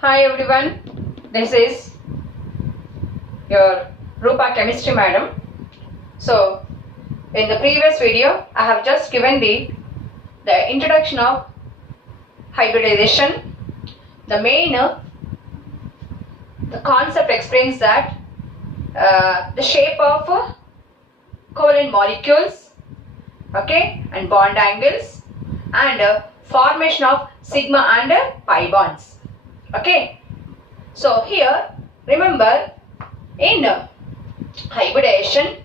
Hi everyone, this is your Rupa Chemistry Madam. So, in the previous video, I have just given the introduction of hybridization. The main the concept explains that the shape of covalent molecules, okay, and bond angles, and formation of sigma and pi bonds. Okay, so here remember in hybridization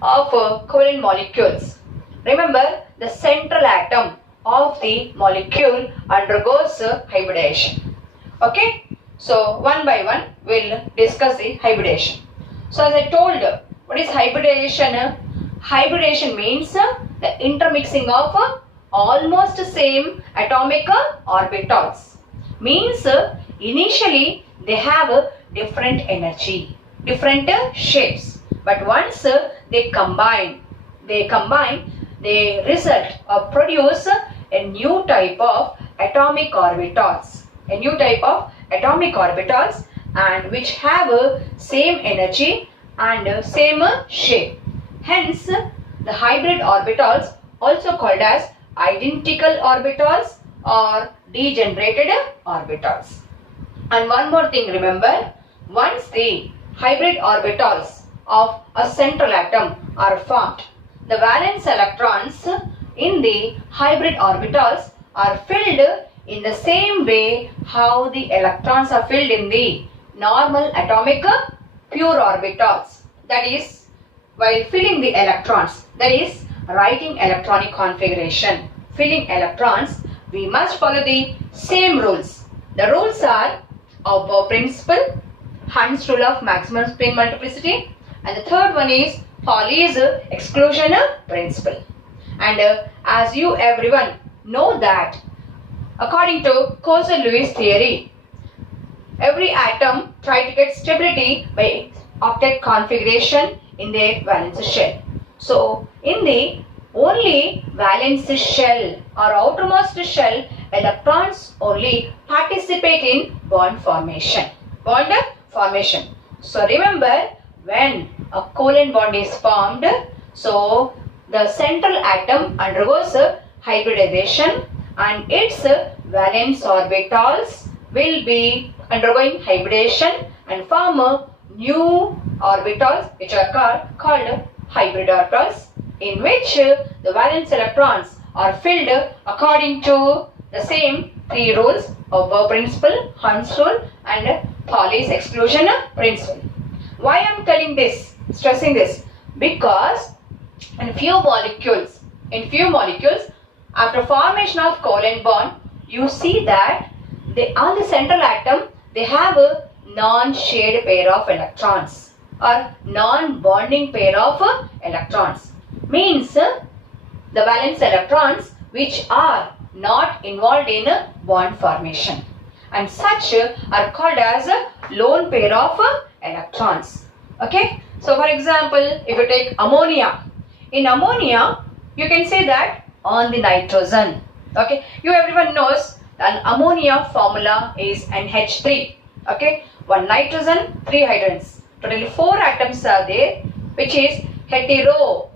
of covalent molecules, remember the central atom of the molecule undergoes hybridization. Okay, so one by one we'll discuss the hybridization. So as I told, what is hybridization? Hybridization means the intermixing of almost same atomic orbitals. Means initially they have different energy, different shapes, but once they combine, they result or produce a new type of atomic orbitals, and which have same energy and same shape. Hence, the hybrid orbitals also called as identical orbitals or degenerated orbitals. And one more thing, remember, once the hybrid orbitals of a central atom are formed, the valence electrons in the hybrid orbitals are filled in the same way how the electrons are filled in the normal atomic pure orbitals. That is, while filling the electrons, that is, writing electronic configuration, filling electrons, we must follow the same rules. The rules are Auber principle, Hund's rule of maximum spin multiplicity, and the third one is Pauli's exclusion principle. And as you everyone know that according to Coase-Lewis theory, every atom try to get stability by octet configuration in their valence shell. So in the only valence shell or outermost shell, electrons only participate in bond formation. So remember, when a covalent bond is formed, so the central atom undergoes hybridization and its valence orbitals will be undergoing hybridization and form new orbitals which are called hybrid orbitals, in which the valence electrons are filled according to the same three rules of Auber principle, Hund's rule, and Pauli's exclusion principle. Why I am telling this, stressing this? Because in few molecules, after formation of covalent bond, you see that on the central atom they have a non-shared pair of electrons or non-bonding pair of electrons. Means the valence electrons which are not involved in bond formation, and such are called as lone pair of electrons. Okay, so for example, if you take ammonia, in ammonia you can say that on the nitrogen. Okay, you everyone knows that ammonia formula is NH3. Okay, one nitrogen, three hydrogens. Totally 4 atoms are there, which is heteroatomic,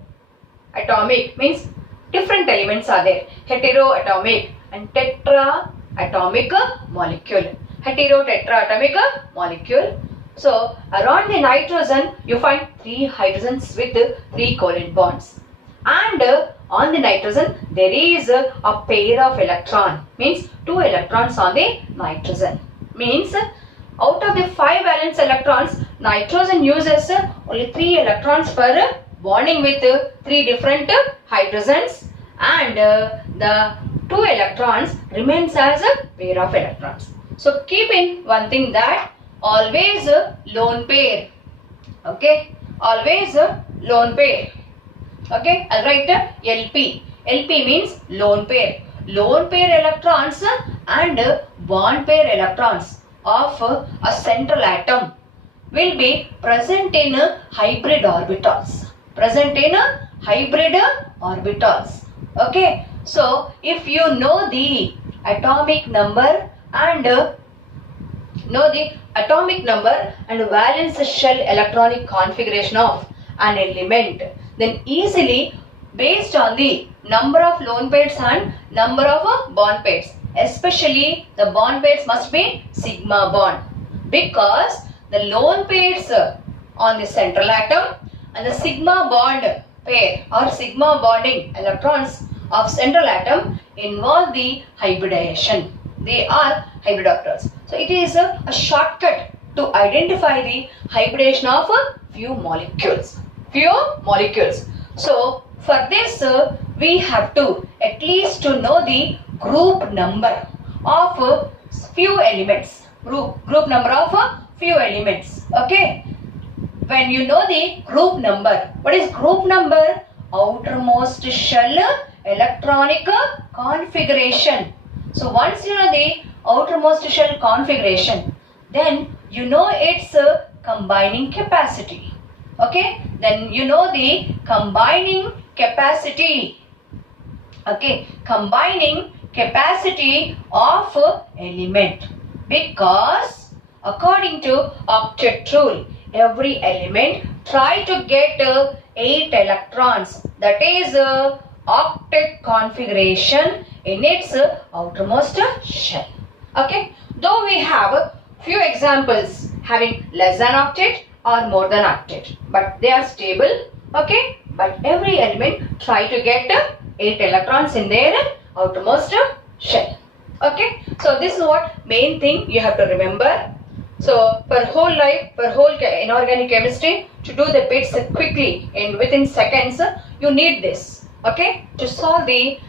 means different elements are there. Heteroatomic and tetraatomic molecule. Hetero-tetraatomic molecule. So around the nitrogen you find 3 hydrogens with 3 covalent bonds. And on the nitrogen there is a pair of electron, means 2 electrons on the nitrogen. Means out of the 5 valence electrons, nitrogen uses only 3 electrons for bonding with 3 different hydrogens, and the 2 electrons remains as a pair of electrons. So keep in one thing, that always lone pair. Okay, always lone pair. Okay, I'll write LP. LP means lone pair. Lone pair electrons and bond pair electrons of a central atom will be present in hybrid orbitals. Okay, so if you know the atomic number and know the atomic number and valence shell electronic configuration of an element, then easily based on the number of lone pairs and number of bond pairs, especially the bond pairs must be sigma bond, because the lone pairs on the central atom and the sigma bond pair or sigma bonding electrons of central atom involve the hybridization. They are hybrid orbitals. So it is a shortcut to identify the hybridization of few molecules. So for this we have to at least to know the group number of few elements. Group number of few elements. Okay. When you know the group number, what is group number? Outermost shell electronic configuration. So once you know the outermost shell configuration, then you know its combining capacity. Okay, then you know the combining capacity. Okay, combining capacity of element, because according to octet rule, every element try to get 8 electrons, that is octet configuration in its outermost shell. Okay, though we have few examples having less than octet or more than octet, but they are stable. Okay, but every element try to get 8 electrons in their outermost shell. Okay, so this is what main thing you have to remember. So for whole inorganic chemistry, to do the bits quickly in within seconds, you need this. Okay, to solve the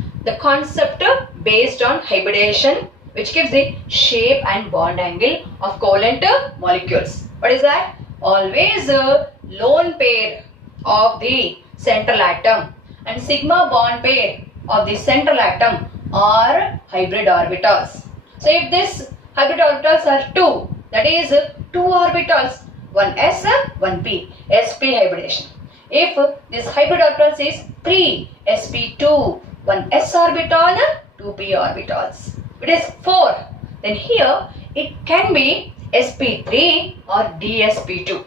concept based on hybridization, which gives the shape and bond angle of covalent molecules. What is that? Always a lone pair of the central atom and sigma bond pair of the central atom are hybrid orbitals. So if this hybrid orbitals are 2, that is 2 orbitals, one s, one p, sp hybridization. If this hybrid orbitals is 3, sp2, one s orbital, 2 p orbitals. It is 4, then here it can be sp3 or dsp2.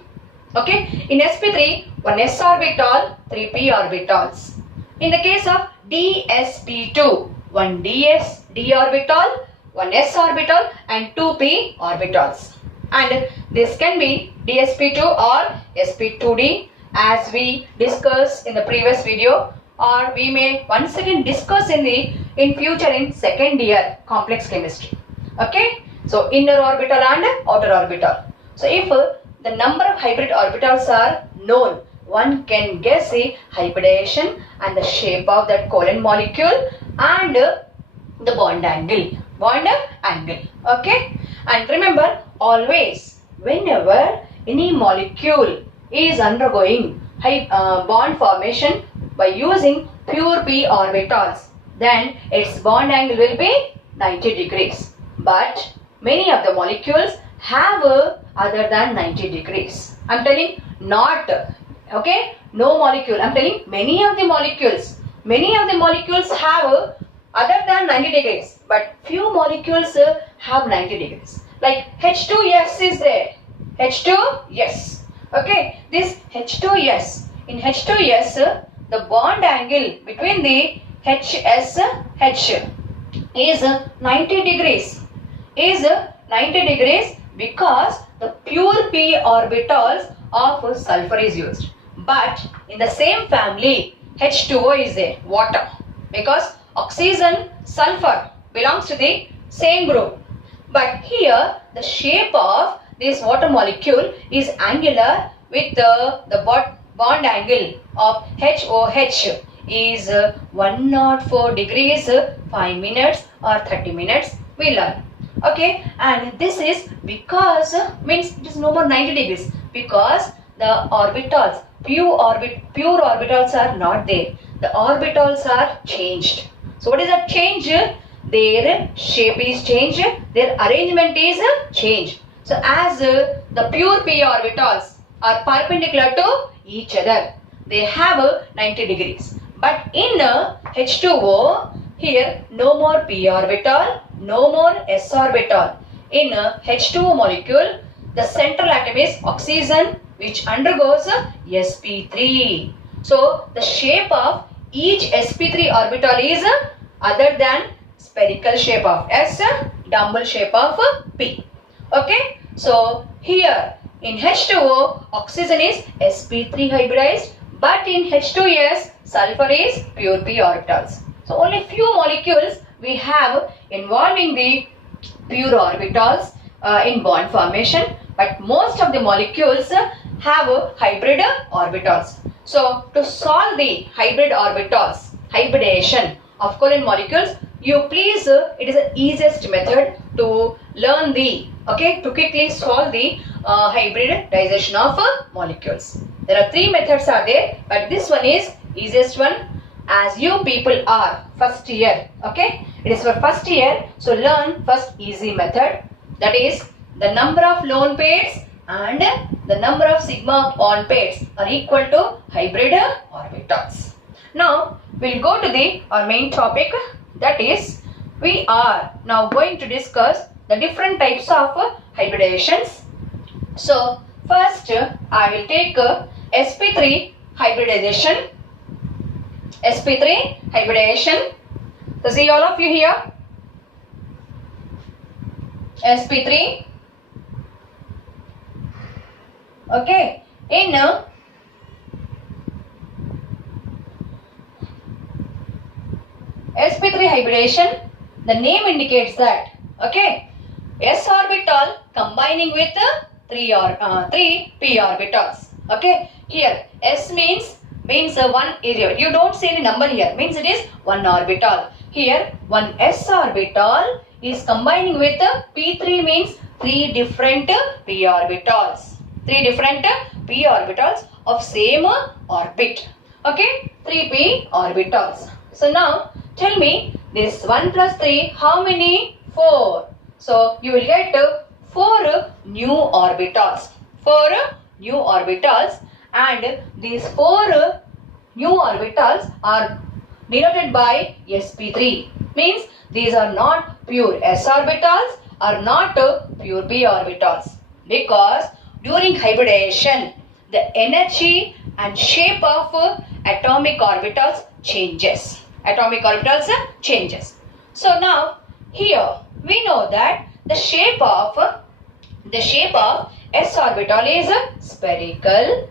Okay, in sp3, one s orbital, 3 p orbitals. In the case of dsp2, one d orbital, one s orbital and 2 p orbitals. And this can be dsp2 or sp2d, as we discussed in the previous video, or we may once again discuss in future in second year complex chemistry. Okay, so inner orbital and outer orbital. So if the number of hybrid orbitals are known, one can guess the hybridization and the shape of that covalent molecule and the bond angle. Okay, and remember, always whenever any molecule is undergoing bond formation by using pure p orbitals, then its bond angle will be 90 degrees. But many of the molecules have other than 90 degrees. I am telling not, okay, no molecule. I am telling many of the molecules have other than 90 degrees, but few molecules have 90 degrees. Like H2S is there. H2S. Okay, this H2S. In H2S, the bond angle between the H is 90 degrees. Because the pure p orbitals of sulfur is used. But in the same family, H2O is there, water. Because oxygen, sulfur belongs to the same group. But here the shape of this water molecule is angular with the bond angle of HOH is 104 degrees, 5 minutes or 30 minutes we learn. Okay, and this is because means it is no more 90 degrees, because the orbitals, pure orbitals are not there. The orbitals are changed. So what is that change? Their shape is changed, their arrangement is changed. So as the pure p orbitals are perpendicular to each other, they have 90 degrees. But in H2O, Here no more p orbital, no more s orbital. In H2O molecule, the central atom is oxygen, which undergoes sp3. So the shape of each sp3 orbital is other than spherical shape of S, dumbbell shape of P. Okay. So here in H2O, oxygen is sp3 hybridized, but in H2S, sulfur is pure p orbitals. So only few molecules we have involving the pure orbitals in bond formation, but most of the molecules have hybrid orbitals. So to solve the hybrid orbitals, hybridization of covalent molecules, you please, it is the easiest method to learn the, to quickly solve the hybridization of molecules. There are 3 methods are there, but this one is easiest one, as you people are first year. Okay, it is for first year, so learn first easy method, that is the number of lone pairs and the number of sigma bond pairs are equal to hybrid orbitals. Now we'll go to the our main topic, that is we are now going to discuss the different types of hybridizations. So first I will take sp3 hybridization. sp3 hybridization. So see all of you here. sp3. Okay. In sp3 hybridization, the name indicates that, okay, s orbital combining with 3 p orbitals. Okay, here s means one area. You don't see any number here, means it is one orbital. Here one s orbital is combining with p3, means 3 different p orbitals. 3 different p orbitals of same orbit. Okay, 3 p orbitals. So now tell me, this 1 plus 3, how many? 4. So you will get 4 new orbitals. 4 new orbitals, and these 4 new orbitals are denoted by sp3. Means these are not pure s orbitals, are not pure p orbitals, because during hybridization the energy and shape of atomic orbitals changes. Atomic orbitals changes. So now here we know that the shape of s orbital is spherical,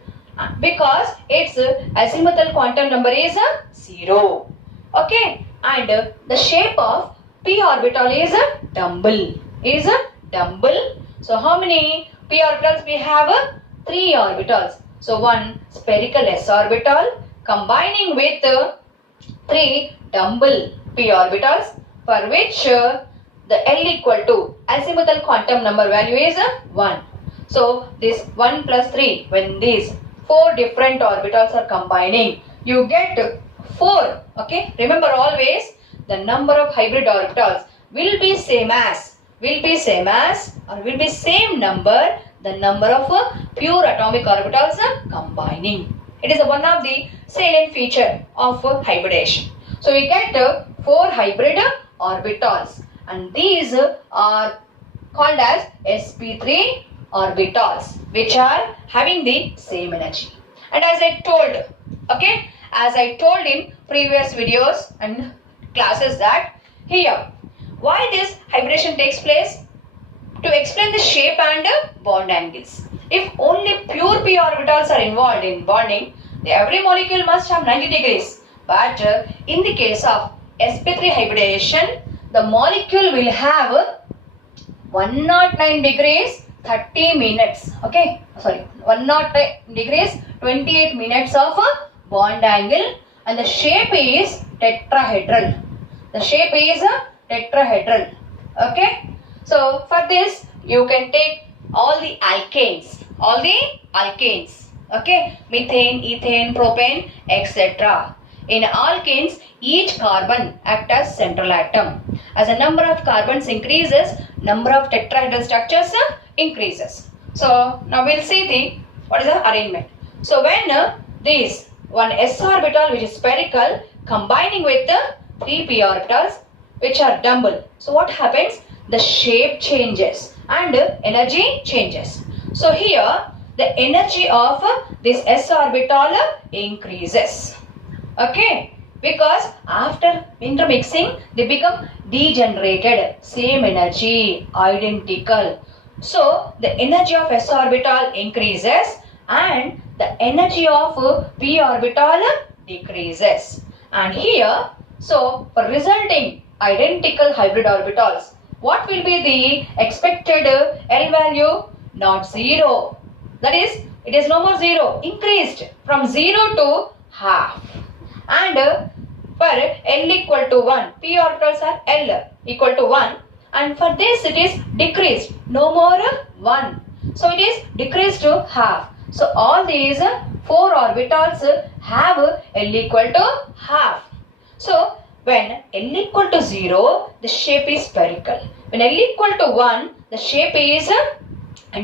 because its azimuthal quantum number is 0. Okay, and the shape of p orbital is dumbbell. So how many p orbitals we have? 3 orbitals. So one spherical s orbital combining with 3 dumbbell p orbitals, for which the L equal to azimuthal quantum number value is 1. So this 1 plus 3, when these 4 different orbitals are combining, you get 4. Okay, remember always the number of hybrid orbitals will be same number the number of pure atomic orbitals combining. It is one of the salient feature of hybridization. So we get 4 hybrid orbitals, and these are called as sp3 orbitals, which are having the same energy. And as I told in previous videos and classes, that here why this hybridization takes place? To explain the shape and bond angles. If only pure p orbitals are involved in bonding, every molecule must have 90 degrees. But in the case of sp3 hybridization, the molecule will have 109 degrees 30 minutes. Okay, sorry, 109 degrees 28 minutes of bond angle, and the shape is tetrahedral. Okay, so for this you can take all the alkanes. Okay, methane, ethane, propane, etc. In alkanes, each carbon acts as central atom. As the number of carbons increases, number of tetrahedral structures increases. So now we'll see what is the arrangement. So when this one s orbital, which is spherical, combining with 3 p orbitals which are double. So what happens? The shape changes and energy changes. So here the energy of this s orbital increases. Okay, because after intermixing they become degenerated, same energy, identical. So the energy of s orbital increases and the energy of p orbital decreases. And here, so for resulting identical hybrid orbitals, what will be the expected L value? Not 0. That is, it is no more 0, increased from 0 to half. And for L equal to 1, p orbitals are L equal to 1, and for this it is decreased, no more 1. So it is decreased to half. So all these 4 orbitals have L equal to half. So when L equal to 0, the shape is spherical. When L equal to 1, the shape is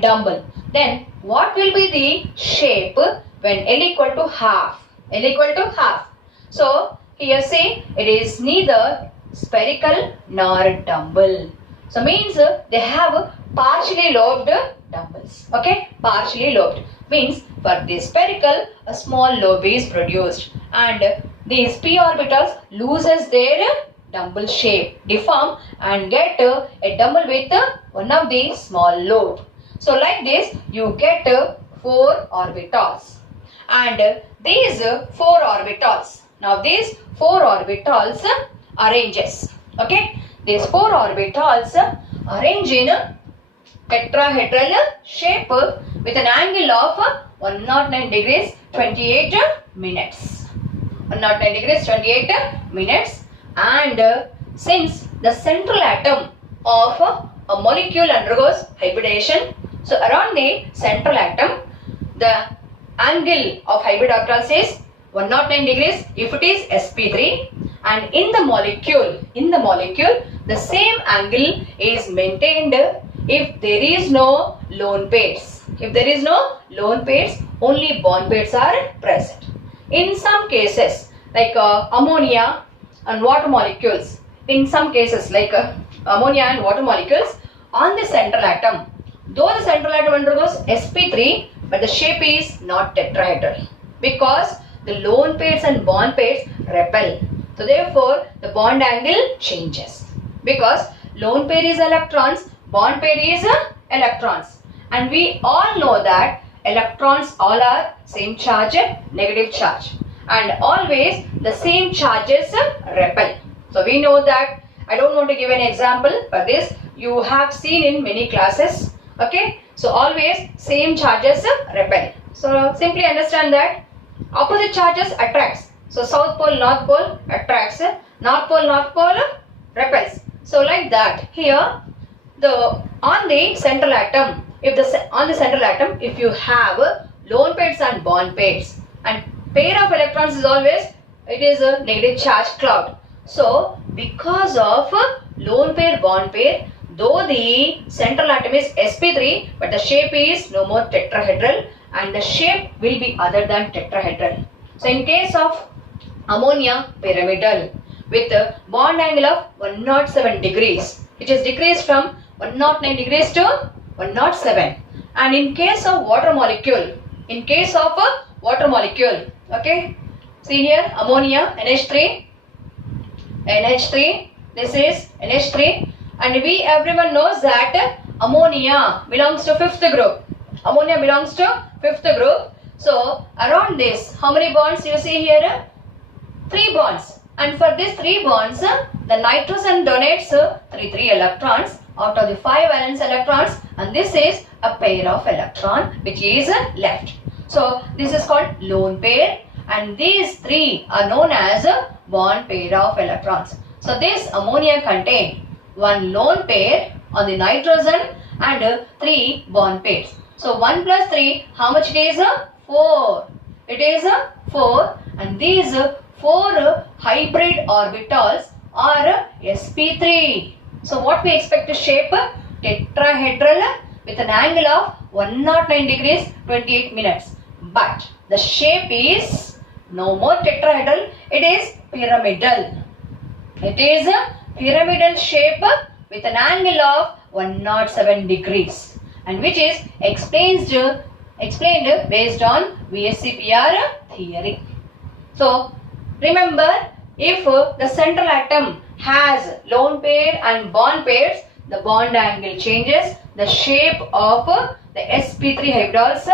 double. Then what will be the shape when L equal to half? L equal to half. So here say it is neither spherical nor double. So means they have partially lobed doubles. Okay, partially lobed means for the spherical a small lobe is produced and these p orbitals loses their double shape, deform and get a double with one of the small lobe. So like this you get 4 orbitals and these 4 orbitals. Now these 4 orbitals arranges. Okay, these 4 orbitals arrange in tetrahedral shape with an angle of 109 degrees 28 minutes. 109 degrees 28 minutes. And since the central atom of a molecule undergoes hybridization, so around the central atom the angle of hybrid orbitals is 109 degrees if it is sp3, and in the molecule the same angle is maintained if there is no lone pairs. If there is no lone pairs, only bond pairs are present. In some cases like ammonia and water molecules, in some cases like ammonia and water molecules, on the central atom, though the central atom undergoes sp3, but the shape is not tetrahedral because the lone pairs and bond pairs repel. So therefore the bond angle changes because lone pair is electrons, bond pair is electrons, and we all know that electrons all are same charge, negative charge, and always the same charges repel. So we know that. I don't want to give an example for this. You have seen in many classes. Okay, so always same charges repel. So simply understand that opposite charges attracts. So south pole attracts, north pole repels. So like that here on the central atom, if you have lone pairs and bond pairs, and pair of electrons is always it is a negative charge cloud. So because of lone pair bond pair, though the central atom is sp3, but the shape is no more tetrahedral and the shape will be other than tetrahedral. So in case of ammonia, pyramidal with a bond angle of 107 degrees, which is decreased from 109 degrees to 107. And in case of water molecule, okay, see here ammonia, NH3, this is NH3, and everyone knows that ammonia belongs to fifth group. So around this, how many bonds you see here? 3 bonds. And for these 3 bonds, the nitrogen donates 3 electrons out of the 5 valence electrons, and this is a pair of electron which is left. So this is called lone pair, and these 3 are known as a bond pair of electrons. So this ammonia contain 1 lone pair on the nitrogen and 3 bond pairs. So 1 plus 3, how much it is? 4. It is 4, and these 4 hybrid orbitals are sp3. So what we expect to shape? Tetrahedral with an angle of 109 degrees 28 minutes. But the shape is no more tetrahedral, it is pyramidal. It is a pyramidal shape with an angle of 107 degrees and which is explained based on VSCPR theory. So remember, if the central atom has lone pair and bond pairs, the bond angle changes. The shape of the sp3 hybrids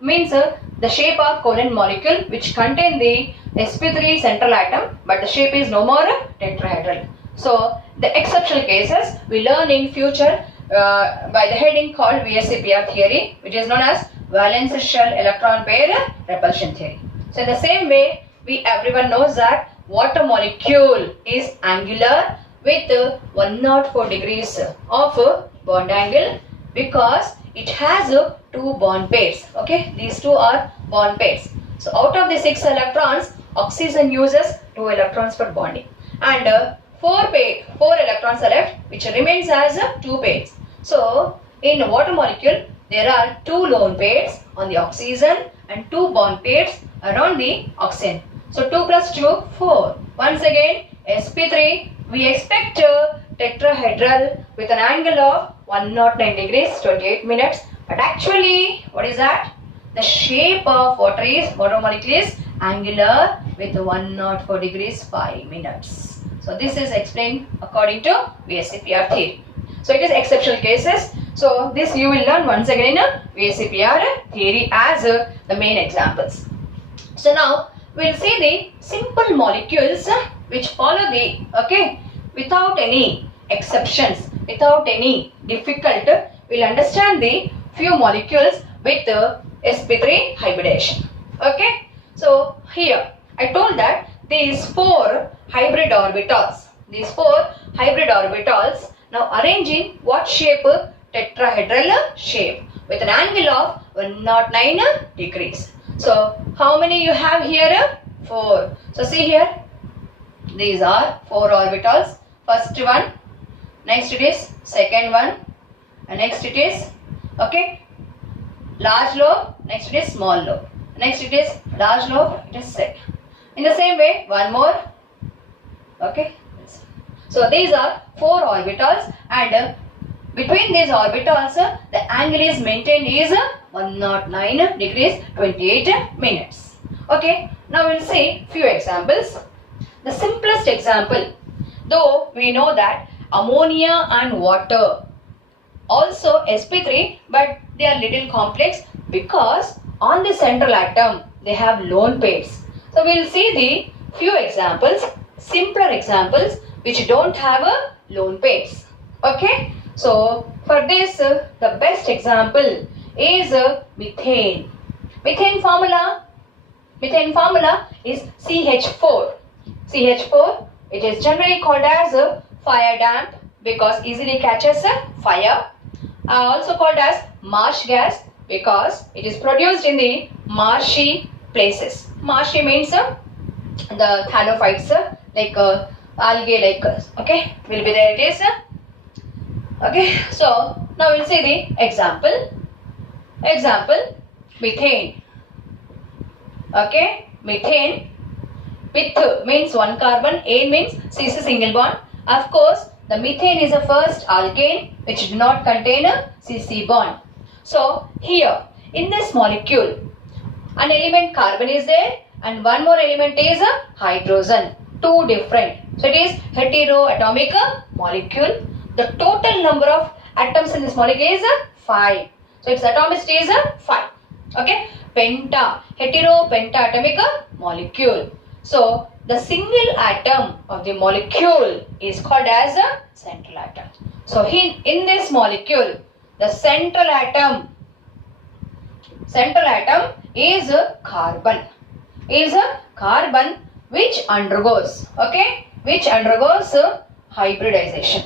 means the shape of covalent molecule which contain the sp3 central atom, but the shape is no more tetrahedral. So the exceptional cases we learn in future by the heading called VSCPR theory, which is known as valence shell electron pair repulsion theory. So in the same way, everyone knows that water molecule is angular with 104 degrees of bond angle because it has two bond pairs. Okay, these two are bond pairs. So out of the 6 electrons, oxygen uses 2 electrons for bonding, and 4 electrons are left, which remains as 2 pairs. So in water molecule, there are 2 lone pairs on the oxygen and 2 bond pairs around the oxygen. So 2 plus 2, 4. Once again, sp3 we expect tetrahedral with an angle of 109 degrees 28 minutes. But actually, what is that? The shape of water molecule is angular with 104 degrees 5 minutes. So this is explained according to VSCPR theory. So it is exceptional cases. So this you will learn once again in VSCPR theory as the main examples. So now we will see the simple molecules which follow the, without any exceptions, without any difficult, we will understand the few molecules with sp3 hybridization. Okay. So here I told that these 4 hybrid orbitals, now arrange in what shape? Tetrahedral shape with an angle of 109 degrees. So how many you have here? 4. So see here, these are 4 orbitals. First one, next it is second one, and next it is large lobe, next it is small lobe, next it is large lobe, it is set. In the same way, one more. Okay. So these are 4 orbitals, and between these orbitals the angle is maintained is 109 degrees 28 minutes. Okay. Now we will see few examples. The simplest example, though we know that ammonia and water also sp3, but they are little complex because on the central atom they have lone pairs. So we will see the few examples, simpler examples which don't have a lone pairs. Okay. So for this the best example is methane. Methane formula is CH4. CH4, it is generally called as fire damp because easily catches fire. Also called as marsh gas because it is produced in the marshy places. Marshy means the thallophytes like algae okay, will be there it is. Okay, so now we'll see the example. Methane. Okay, methane. With means 1 carbon, ane means cis single bond. Of course, the methane is the first alkane which do not contain a cis bond. So here in this molecule, an element carbon is there and one more element is a hydrogen. 2 different. So it is heteroatomic molecule. The total number of atoms in this molecule is 5. So its atomicity is 5. Okay. Heteropentatonic molecule. So the single atom of the molecule is called as a central atom. So in this molecule, the central atom is a carbon. Which undergoes hybridization.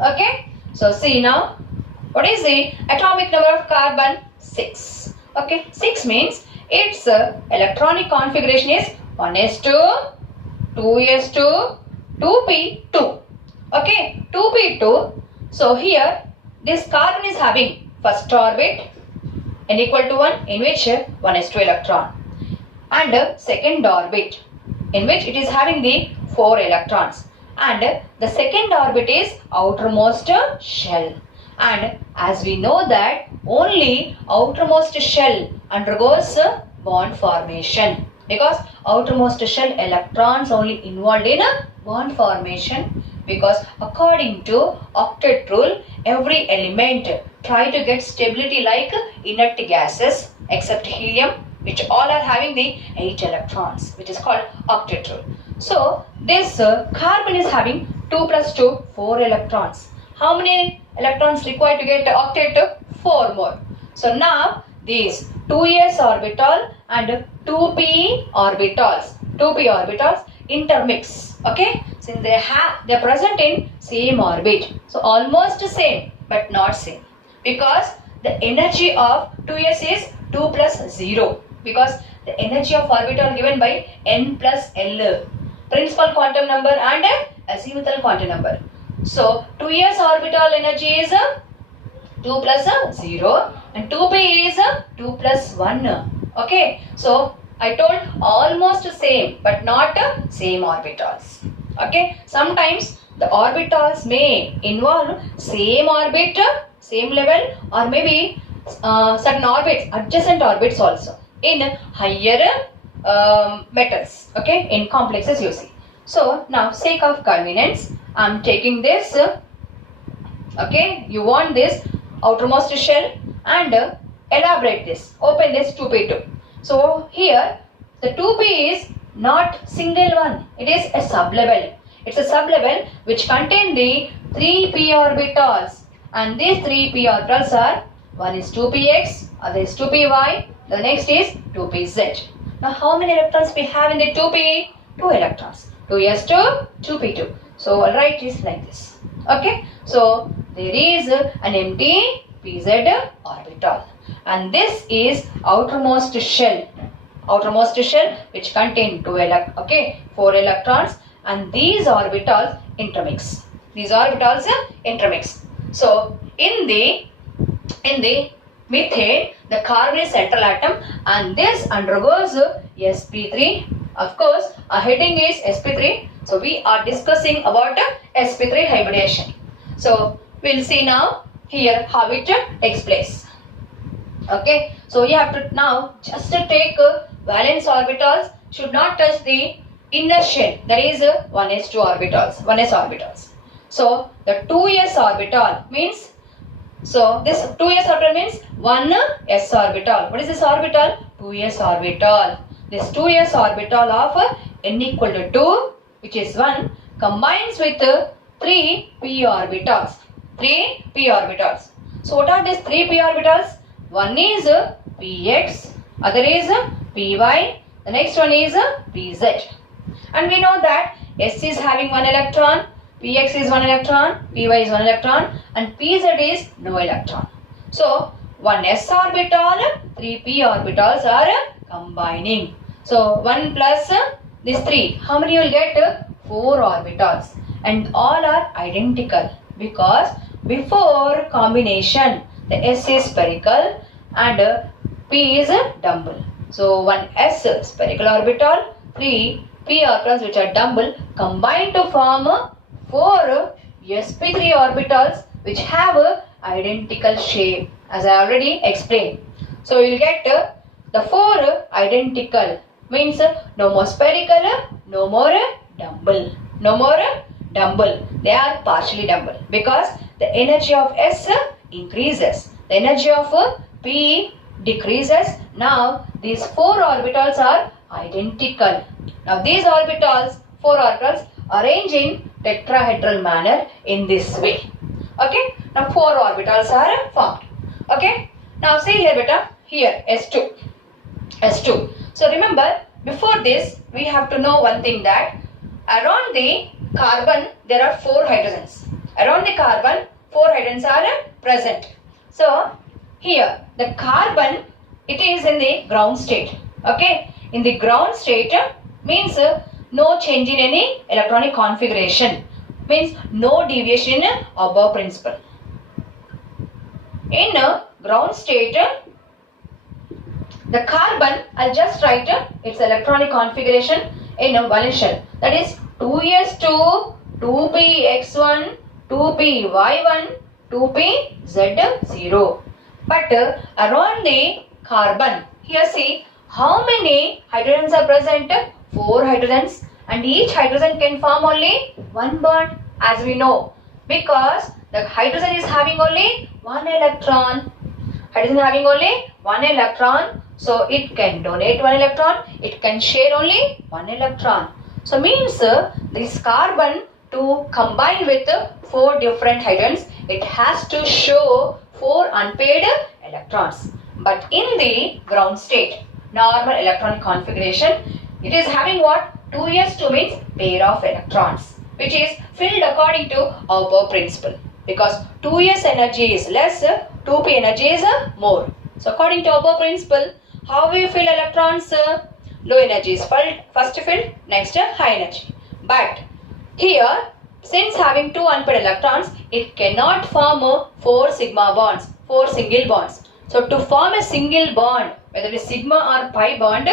Okay. So see now, what is the atomic number of carbon? 6. Okay. 6 means its electronic configuration is 1s2, 2s2, 2p2. Okay. 2p2. So here this carbon is having first orbit n equal to 1 in which 1s2 electron. and second orbit, in which it is having the 4 electrons, and the second orbit is outermost shell. And as we know that only outermost shell undergoes bond formation, because outermost shell electrons only involved in bond formation, because according to octet rule, every element try to get stability like inert gases except helium, which all are having the 8 electrons, which is called octet rule. So this carbon is having 2 plus 2, 4 electrons. How many electrons required to get octet? 4 more. So now these 2s orbital and 2p orbitals intermix. Okay, since they are present in same orbit, so almost same but not same, because the energy of 2s is 2 plus 0, because the energy of orbital given by n plus l, principal quantum number and azimuthal quantum number. So 2s orbital energy is 2 plus 0 and 2p is 2 plus 1. Okay, so I told almost same but not same orbitals. Okay, sometimes the orbitals may involve same orbit, same level, or maybe certain orbits, adjacent orbits also in higher metals, okay, in complexes you see. So now sake of convenience, I am taking this, okay, you want this outermost shell and elaborate this, open this 2p2. So here the 2p is not single one, it is a sublevel. It's a sublevel which contain the 3p orbitals, and these 3p orbitals are, one is 2px, other is 2py, the next is 2pz. Now how many electrons we have in the 2p? 2 electrons. 2s2, 2p2. So I'll write this like this. Okay. So there is an empty pz orbital, and this is outermost shell. Outermost shell which contain 4 electrons, and these orbitals intermix. These orbitals intermix. So in the methane, the carbon is central atom, and this undergoes sp3. Of course, our heading is sp3. So we are discussing about sp3 hybridization. So we'll see now here how it takes place. Okay. So you have to now just take valence orbitals should not touch the inner shell, that is 1s2 orbitals, 1s orbitals. So the 2s orbital means, so this 2s orbital means 1s orbital. What is this orbital? 2s orbital. This 2s orbital of n equal to 2, which is 1, combines with 3 p orbitals. 3 p orbitals. So what are these 3 p orbitals? One is px, other is py, the next one is pz. And we know that S is having 1 electron, Px is 1 electron, Py is 1 electron, and Pz is no electron. So 1 s orbital, 3 p orbitals are combining. So 1 plus this 3, how many you will get? 4 orbitals, and all are identical, because before combination the S is spherical and P is dumbbell. So 1 s spherical orbital, 3 p orbitals which are dumbbell combine to form 4 sp3 orbitals which have identical shape, as I already explained. So you will get the 4 identical, means no more spherical, no more dumbbell, no more dumbbell. They are partially dumbbell, because the energy of S increases, the energy of P decreases. Now these 4 orbitals are identical. Now these orbitals, 4 orbitals, arrange in tetrahedral manner in this way. Okay. Now 4 orbitals are formed. Okay. Now see here beta, here S2. S2. So remember, before this we have to know one thing, that around the carbon there are 4 hydrogens. Around the carbon 4 hydrogens are present. So here the carbon, it is in the ground state. Okay. In the ground state means no change in any electronic configuration, means no deviation in above principle. In ground state The carbon, I'll just write its electronic configuration in a valence shell. That is 2s2, 2px1, 2py1, 2pz0. But around the carbon, here see how many hydrogens are present? 4 hydrogens, and each hydrogen can form only one bond, as we know, because the hydrogen is having only one electron. Hydrogen having only one electron, so it can donate one electron, it can share only one electron. So means this carbon to combine with 4 different hydrogens, it has to show 4 unpaired electrons. But in the ground state, normal electron configuration, it is having what? 2s2 means pair of electrons, which is filled according to Auber principle. Because 2s energy is less, 2p energy is more. So according to Auber principle, how we fill electrons? Low energy is first filled, next high energy. But here, since having 2 unpaired electrons, it cannot form 4 sigma bonds, 4 single bonds. So to form a single bond, whether it is sigma or pi bond,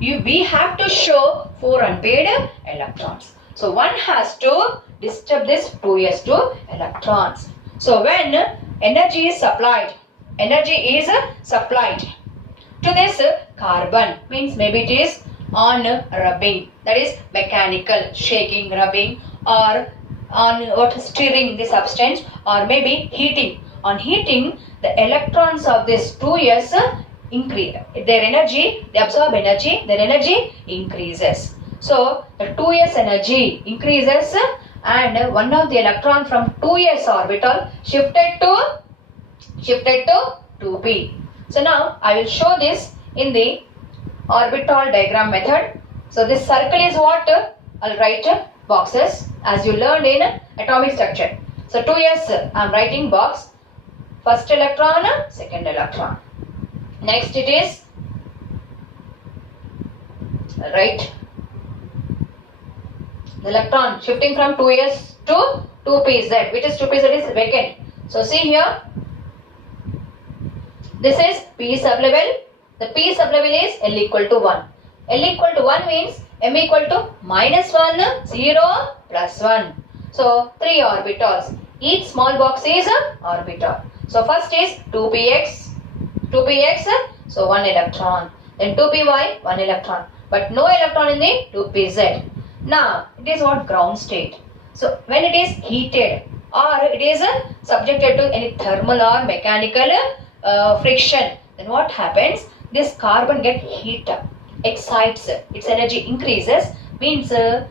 we have to show 4 unpaired electrons. So one has to disturb this 2s2 electrons. So when energy is supplied to this carbon, means maybe it is on rubbing, that is mechanical shaking, rubbing, or on stirring the substance, or maybe heating. On heating, the electrons of this 2s increase their energy, they absorb energy, their energy increases. So the 2s energy increases, and one of the electron from 2s orbital shifted to 2p. So now I will show this in the orbital diagram method. So this circle is what? I'll write boxes as you learned in atomic structure. So 2s, I am writing box. First electron, second electron. Next it is, right, the electron shifting from 2s to 2pz, which is 2pz is vacant. So see here, this is p sublevel. The p sublevel is L equal to 1. L equal to 1 means m equal to -1, 0, +1. So 3 orbitals. Each small box is an orbital. So first is 2px, so 1 electron. Then 2py, 1 electron. But no electron in the 2pz. Now it is what? Ground state. So when it is heated or it is subjected to any thermal or mechanical friction, then what happens? This carbon get heat up, excites, its energy increases, means the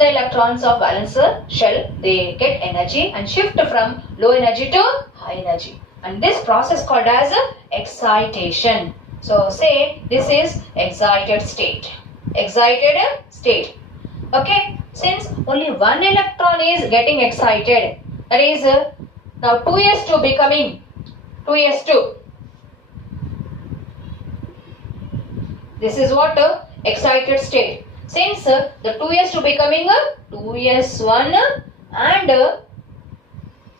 electrons of valence shell, they get energy and shift from low energy to high energy. And this process called as excitation. So say this is excited state. Excited state. Okay. Since only one electron is getting excited, that is now 2s2 becoming 2s2. This is what? Excited state. Since the 2s2 becoming 2s1 and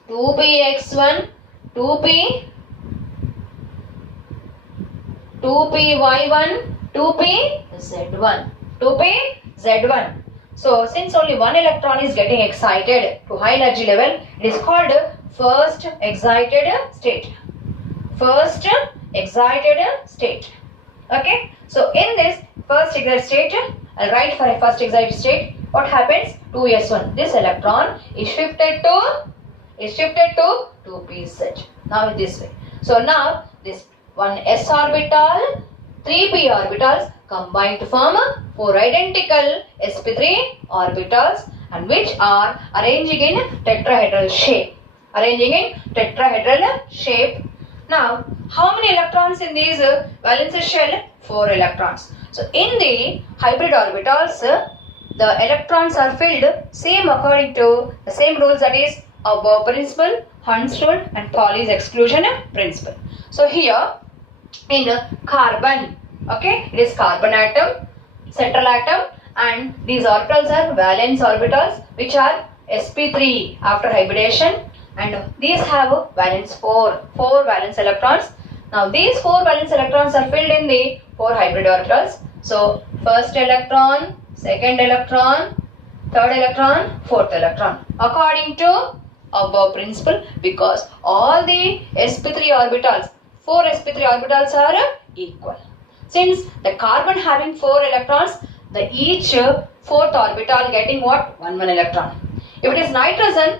2px1, 2py1, 2pz1. So since only one electron is getting excited to high energy level, it is called first excited state. First excited state. Okay. So in this first excited state, I'll write for a first excited state. What happens? 2s1. This electron is shifted to 2pz. Now this way. So now this one s orbital, 3p orbitals combine to form 4 identical sp3 orbitals, and which are arranging in tetrahedral shape. Now how many electrons in these valence shell? 4 electrons. So in the hybrid orbitals, the electrons are filled same according to the same rules, that is Auber principle, Hund's rule, and Pauli's exclusion principle. So here in carbon, okay, it is carbon atom, central atom, and these orbitals are valence orbitals, which are sp3 after hybridization, and these have valence 4 valence electrons. Now these 4 valence electrons are filled in the 4 hybrid orbitals. So first electron, second electron, third electron, fourth electron, according to above principle, because all the sp3 orbitals, 4 sp3 orbitals are equal. Since the carbon having 4 electrons, the each fourth orbital getting what? 1 electron. If it is nitrogen,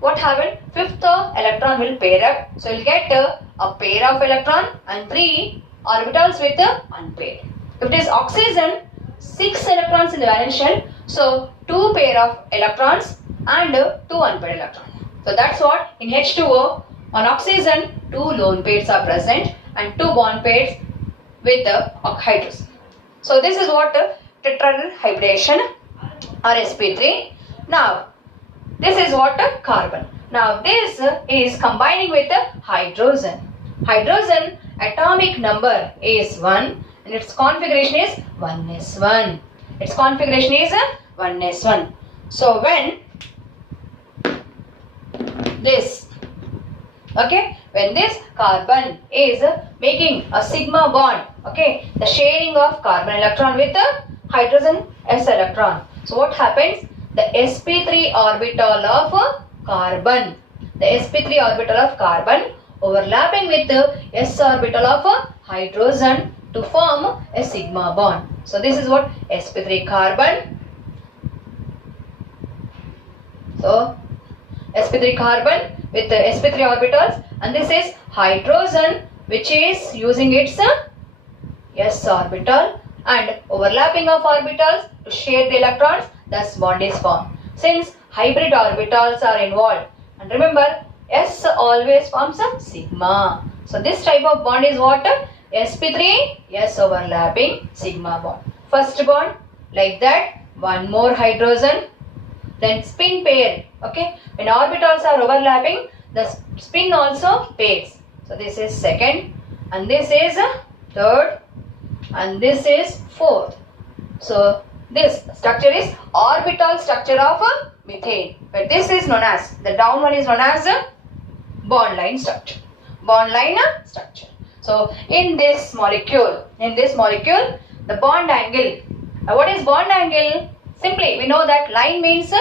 what happened? Fifth electron will pair up. So you will get a pair of electron and 3 orbitals with unpaired. If it is oxygen, 6 electrons in the valence shell. So 2 pair of electrons and 2 unpaired electrons. So that's what in H2O, on oxygen 2 lone pairs are present and 2 bond pairs with hydrogen. So this is what tetrahedral hybridization or sp3. Now this is what carbon. Now this is combining with hydrogen. Hydrogen atomic number is 1 and its configuration is 1s1. Its configuration is 1s1. So when this carbon is making a sigma bond, the sharing of carbon electron with the hydrogen s electron. So what happens? The sp3 orbital of carbon, overlapping with the s orbital of hydrogen to form a sigma bond. So this is what sp3 carbon. So sp3 carbon with the sp3 orbitals, and this is hydrogen which is using its s orbital and overlapping of orbitals to share the electrons, thus bond is formed. Since hybrid orbitals are involved, and remember s always forms a sigma. So this type of bond is what? sp3 s overlapping sigma bond. First bond like that, one more hydrogen, then spin pair. When orbitals are overlapping, the spin also pairs. So this is second, and this is third, and this is fourth. So this structure is orbital structure of methane, but this is known as, the down one is known as bond line structure. So in this molecule, the bond angle. What is bond angle? Simply we know that line means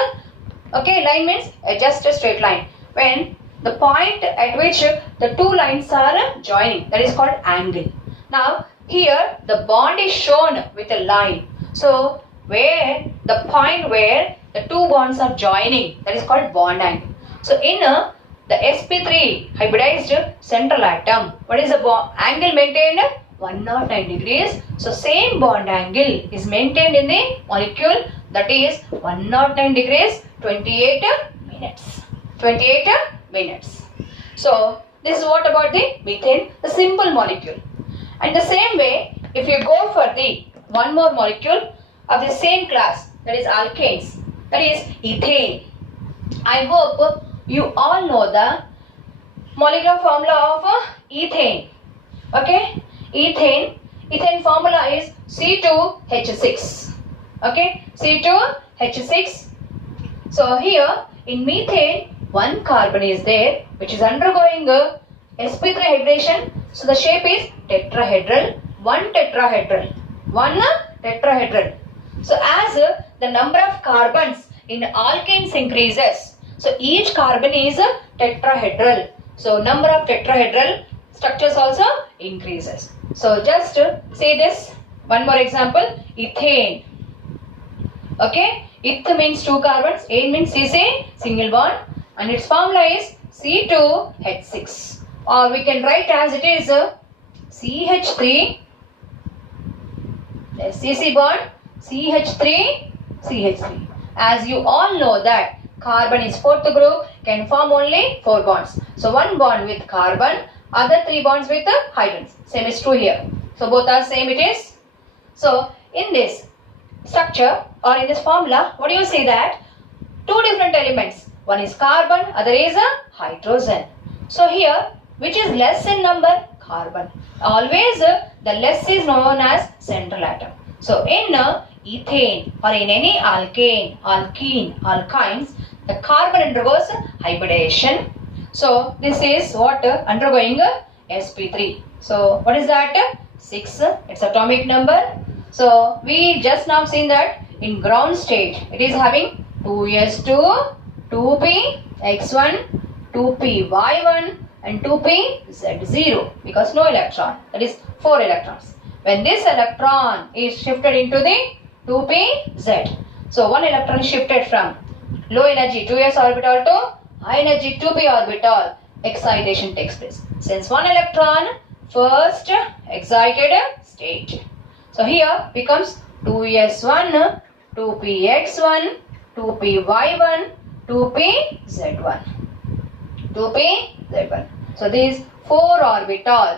just a straight line. When the point at which the two lines are joining, that is called angle. Now here the bond is shown with a line. So where the point where the two bonds are joining, that is called bond angle. So in the sp3 hybridized central atom, what is the angle maintained? 109 degrees. So same bond angle is maintained in the molecule, that is 109 degrees 28 minutes. So this is what about the methane, the simple molecule. And the same way, if you go for the one more molecule of the same class, that is alkanes, that is ethane. I hope you all know the molecular formula of ethane. Ethane formula is C2H6. C2H6. So here in methane, one carbon is there which is undergoing sp3 hybridization. So the shape is tetrahedral. One tetrahedral. So as the number of carbons in alkanes increases, so each carbon is tetrahedral. So number of tetrahedral structures also increases. So just say this one more example, ethane. Eth means two carbons, ane means CC, single bond, and its formula is C2H6, or we can write as it is CH3, CC bond, CH3. As you all know that carbon is fourth group, can form only 4 bonds. So one bond with carbon, other 3 bonds with hydrogens. Same is true here. So both are same it is. So in this structure or in this formula, what do you see that? 2 different elements. One is carbon, other is a hydrogen. So here, which is less in number? Carbon. Always the less is known as central atom. So in ethane or in any alkane, alkynes, the carbon undergoes hybridization. So this is what undergoing sp3. So what is that? 6. Its atomic number. So we just now seen that in ground state it is having 2s2, 2p x1, 2p y1 and 2p z0 because no electron, that is 4 electrons. When this electron is shifted into the 2p z, so one electron is shifted from low energy 2s orbital to high energy 2p orbital, excitation takes place. Since one electron first excited state. So here becomes 2s1, 2px1, 2py1, 2pz1. 2pz1. So these four orbitals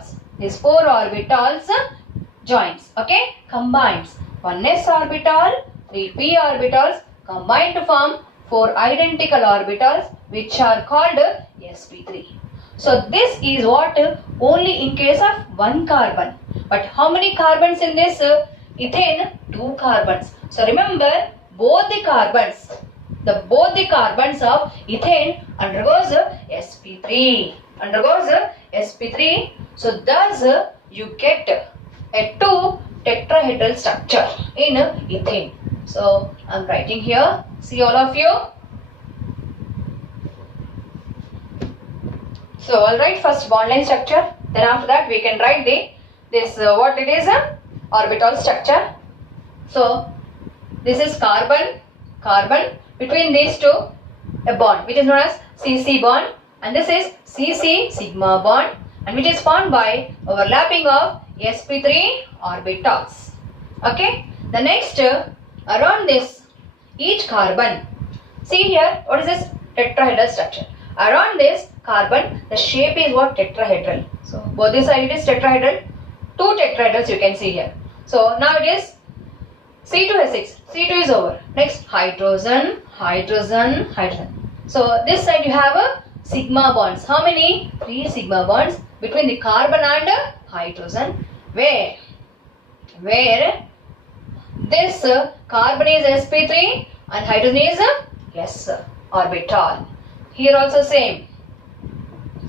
joins, okay, combines. 1s orbital, 3p orbitals combine to form 4 identical orbitals which are called sp3. So this is what only in case of one carbon. But how many carbons in this ethane? 2 carbons. So remember both the carbons of ethane undergoes sp3. So thus you get a 2 tetrahedral structure in ethane. So I am writing here. See all of you. So I'll write first bond line structure. Then after that we can write what it is, orbital structure. So this is carbon. Between these two a bond which is known as CC bond, and this is CC sigma bond, and which is formed by overlapping of sp3 orbitals. Okay. The next around this each carbon. See here what is this tetrahedral structure. Around this carbon the shape is what? Tetrahedral. So both this side it is tetrahedral. 2 tetrahedrals you can see here. So now it is C2H6. C2 is over. Next hydrogen. So this side you have a sigma bonds. How many? 3 sigma bonds between the carbon and hydrogen. Where this carbon is sp3 and hydrogen is s orbital. Here also same.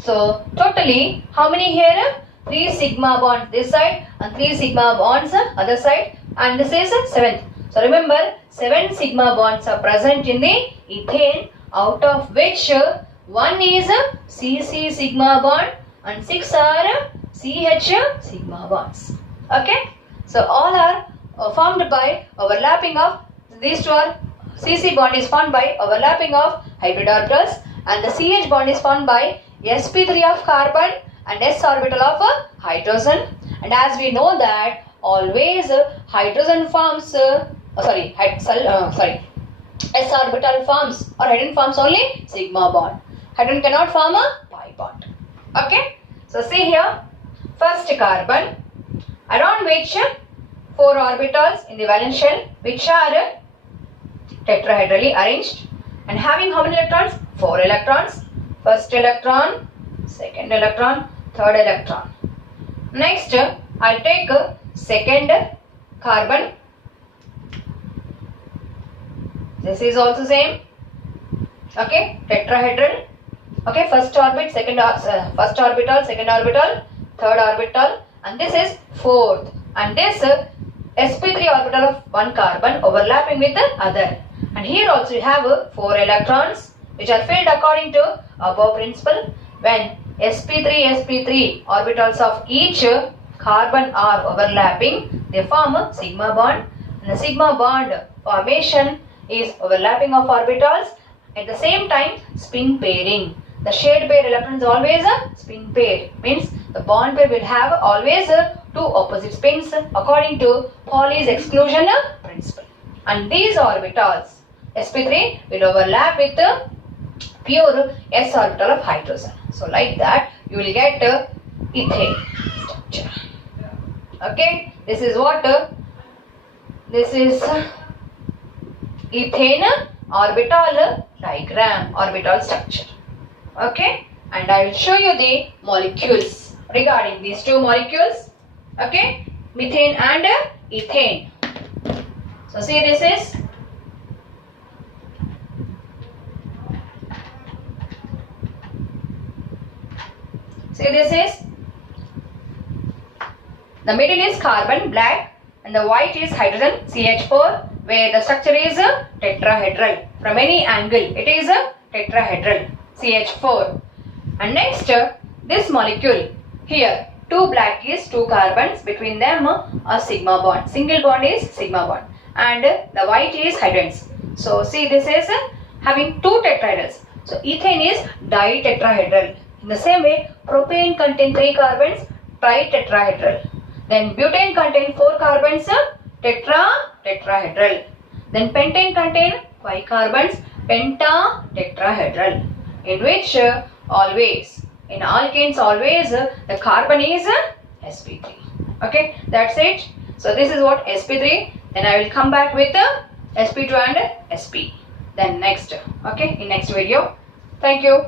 So totally how many here? 3 sigma bonds this side and 3 sigma bonds other side, and this is 7th. So remember 7 sigma bonds are present in the ethane, out of which 1 is CC sigma bond and 6 are CH sigma bonds. Okay. So all are formed by overlapping of, these two are, CC bond is formed by overlapping of hybrid orbitals, and the CH bond is formed by sp3 of carbon and s orbital of hydrogen. And as we know that always hydrogen forms s orbital forms or hydrogen forms only sigma bond. Hydrogen cannot form a pi bond. Okay. So see here, first carbon around which 4 orbitals in the valence shell which are tetrahedrali arranged and having how many electrons? 4 electrons. First electron, second electron, third electron. Next I'll take second carbon. This is also same. Okay, tetrahedral. Okay, first orbital, first orbital, second orbital, third orbital, and this is fourth. And this sp3 orbital of one carbon overlapping with the other. And here also you have 4 electrons which are filled according to above principle. When sp3 orbitals of each carbon are overlapping, they form a sigma bond, and the sigma bond formation is overlapping of orbitals. At the same time, spin pairing. The shared pair electron is always a spin pair, means the bond pair will have always 2 opposite spins according to Pauli's exclusion principle. And these orbitals sp3 will overlap with the pure s orbital of hydrogen. So like that you will get ethane structure. Okay, this is what? This is ethane orbital diagram, orbital structure. Okay, and I will show you the molecules regarding these 2 molecules. Okay, methane and ethane. So see, this is The middle is carbon black and the white is hydrogen CH4, where the structure is tetrahedral. From any angle it is a tetrahedral CH4. And next this molecule here, 2 black is 2 carbons, between them a sigma bond. Single bond is sigma bond and the white is hydrogens. So see, this is having 2 tetrahedrals. So ethane is ditetrahedral. In the same way, propane contain 3 carbons, tritetrahedral. Then butane contain 4 carbons, tetrahedral. Then pentane contain 5 carbons, pentatetrahedral. In which always, in alkanes always the carbon is sp3. Okay, that's it. So this is what sp3. Then I will come back with sp2 and sp. Then next, okay, in next video. Thank you.